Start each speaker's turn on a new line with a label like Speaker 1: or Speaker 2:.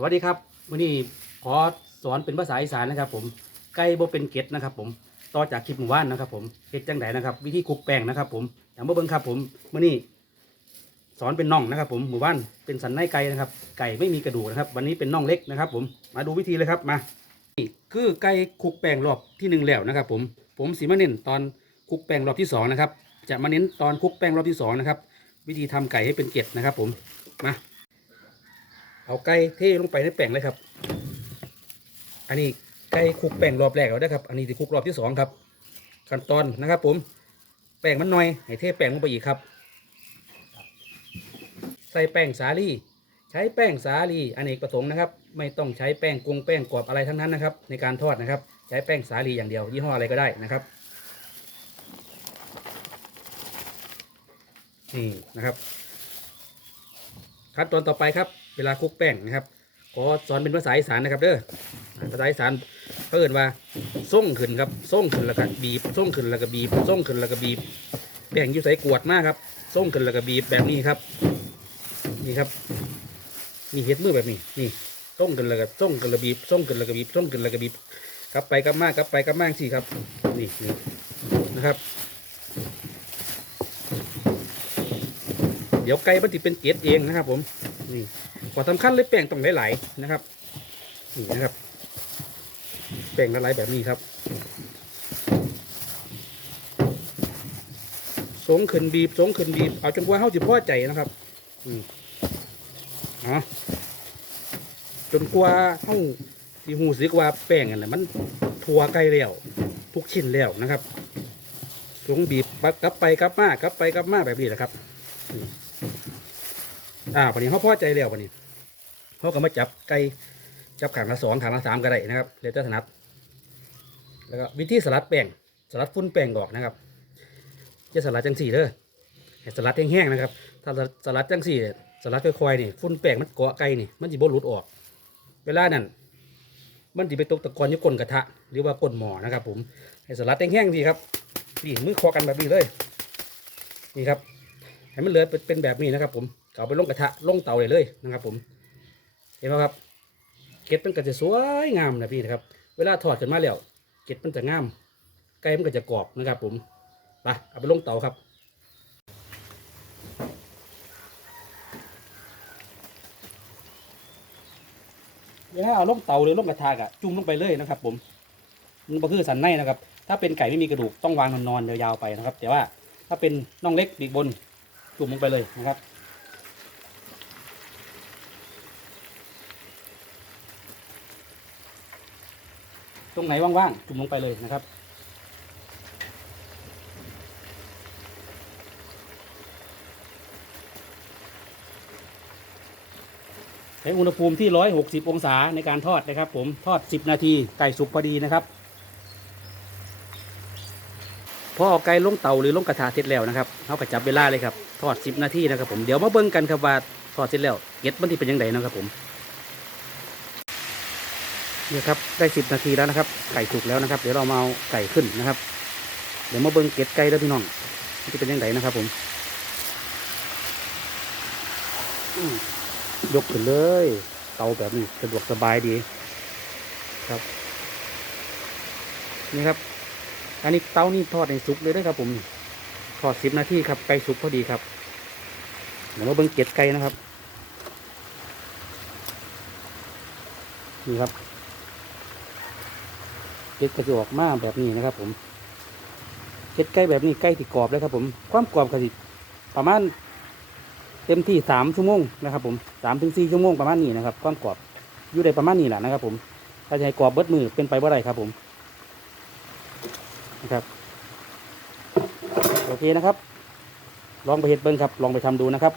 Speaker 1: สวัสดีครับวันนี้ขอสอนเป็นภาษาอีสานนะครับผมไก่บ่เป็นเก็ดนะครับ ผมต่อจากคลิปหมู่บ้านนะครับผมเฮ็ดจังไดนะครับ วิธีคลุกแป้งนะครับ ผมอย่างบ่เบิ่งครับ ผมมื่อนี้สอนเป็นน่องนะครับ ผมหมู่บ้านเป็นสันในไก่นะครับ ไก่ไม่มีกระดูกนะครับ วันนี้เป็นน่องเล็กนะครับ ผมมาดูวิธีเลยครับมานี่คือไก่คลุกแป้งรอบที่หนึ่งแล้วนะครับ ผมผมสีมาเน้นตอนคลุกแป้งรอบที่สองนะครับจะมาเน้นตอนคลุกแป้งรอบที่สองนะครับวิธีทำไก่ให้เป็นเก็ดนะครับ ผมมา เอาไก่เทลงไปในแป้งเลยครับ อันนี้ไก่คลุกแป้งรอบแรกแล้วนะครับ อันนี้ที่คลุกรอบที่สองครับ ขั้นตอนนะครับ ผม แป้งมันหน่อย ให้เทแป้งลงไปอีกครับ ใส่แป้งสาลี่ ใช้แป้งสาลีอเนกประสงค์นะครับ ไม่ต้องใช้แป้งกงแป้งกรอบอะไรทั้งนั้นนะครับ ในการทอดนะครับ ใช้แป้งสาลีอย่างเดียว ยี่ห้ออะไรก็ได้นะครับ นี่นะครับขั้นตอนต่อไปครับ เวลาคลุกแป้งนะครับขอสอนเป็นภาษาอีสานนะครับเด้อภาษาอีสานเพิ่นว่าส่งขึ้นครับส่งขึ้นแล้วก็บีบส่งขึ้นแล้วก็บีบส่งขึ้นแล้วก็บีบ แป้งอยู่ใส่กวดมากครับส่งขึ้นแล้วก็บีบแบบนี้ครับ นี่ครับนี่เฮ็ดมือแบบนี้นี่ส่งขึ้นแล้วก็ส่งขึ้นแล้วบีบส่งขึ้นแล้วก็บีบส่งขึ้นแล้วก็บีบกลับไปกลับมากลับไปกลับมาสิครับนี่นี่นะครับ เดี๋ยวไก่มันติเป็นเกล็ดเองนะครับผมนี่ ขอสำคัญเลยแป้งต้องหลายๆนะครับนี่นะครับ แป้งละลายแบบนี้ครับสงขึ้นบีบสงขึ้นบีบเอาจนกว่าเฮาสิพอใจนะครับอืมเอจนกว่าเฮาสิหูสึกว่าแป้งอันนั้นมันทั่วไก่แล้วทุกชิ้นแล้วนะครับสงบีบกกลับไปกลับมากลับไปกลับมาแบบนี้แหละครับอ่าวันนี้เขาพอใจแล้ววันนี้ เขาก็มาจับไก่จับขางละสองขางละสามก็ได้นะครับเรียกจะถนัดแล้วก็วิธีสลัดแป้งสลัดฟุ้นแป้งออกนะครับจะสลัดจังสี่เด้อสลัดแห้งๆนะครับ ถ้าสลัดจังสี่สลัดค่อยๆนี่ฟุ้นแป้งมันเกาะไก่นี่มันจะบ่หลุดออก เวลานั้นมันจะไปตกตะกอนอยู่ก้นกระทะ หรือว่าก้นหม้อนะครับ ผมให้สลัดแห้งๆสิครับนี่มือคอกันแบบนี้เลยนี่ครับให้มันเหลือเป็นเป็นแบบนี้นะครับ ผมเอาไปลงกระทะลงเตาเลยเลยนะครับ ผม เห็นไหมครับเก็ดมันก็จะสวยงามนะพี่นะครับ เวลาถอดขึ้นมาแล้วเก็ดมันจะงาม ไก่มันก็จะกรอบนะครับผมไปเอาไปลงเตาครับเวลาเอาลงเตาหรือลงกระทะอะจุ่มลงไปเลยนะครับผมมันก็คือสันในนะครับ ถ้าเป็นไก่ไม่มีกระดูกต้องวางนอนๆยาวๆไปนะครับ แต่ว่าถ้าเป็นน่องเล็กปีกบนจุ่มลงไปเลยนะครับ รงไหนว่างๆจุ่มลงไปเลยนะครับ ใช้อุณหภูมิที่ 160 องศาในการทอดนะครับผมทอด 10 นาทีไก่สุกพอดีนะครับพอเอาไก่ลงเตาหรือลงกระทะเสร็จแล้วนะครับเขาก็จับเวลาเลยครับทอด 10 นาทีนะครับผมเดี๋ยวมาเบิ่งกันครับว่าทอดเสร็จแล้วเก็ดมันที่เป็นยังไงนะครับผม เนี่ยครับได้10นาทีแล้วนะครับ ไก่สุกแล้วนะครับ เดี๋ยวเรามาเอาไก่ขึ้นนะครับ เดี๋ยวมาเบิ่งเก็ดไก่แล้วพี่น้องนจะเป็นยังไงนะครับ ผมยกขึ้นเลย เตาแบบนี้สะดวกสบายดีครับ นี่ครับ อันนี้เตานี่ทอดในสุกเลยนะครับ ผมทอดสิบนาทีครับไก่สุกพอดีครับเดี๋ยวมาเบิ้งเก็ดไก่นะครับนี่ครับ เก็ดกระจอกมาแบบนี้นะครับ ผมเก็ดไก่แบบนี้ไก่ที่กรอบเลยครับ ผม ความกรอบกระสิประมาณเต็มที่สามชั่วโมงนะครับ ผมสามถึงสี่ชั่วโมงประมาณนี้นะครับ ความกรอบอยู่ในประมาณนี้แหละนะครับ ผมถ้าจะให้กรอบเบิดมือเป็นไปบ่ได้ครับ ผมนะครับโอเคนะครับ ลองไปเห็ดเบิ้งครับ ลองไปทำดูนะครับ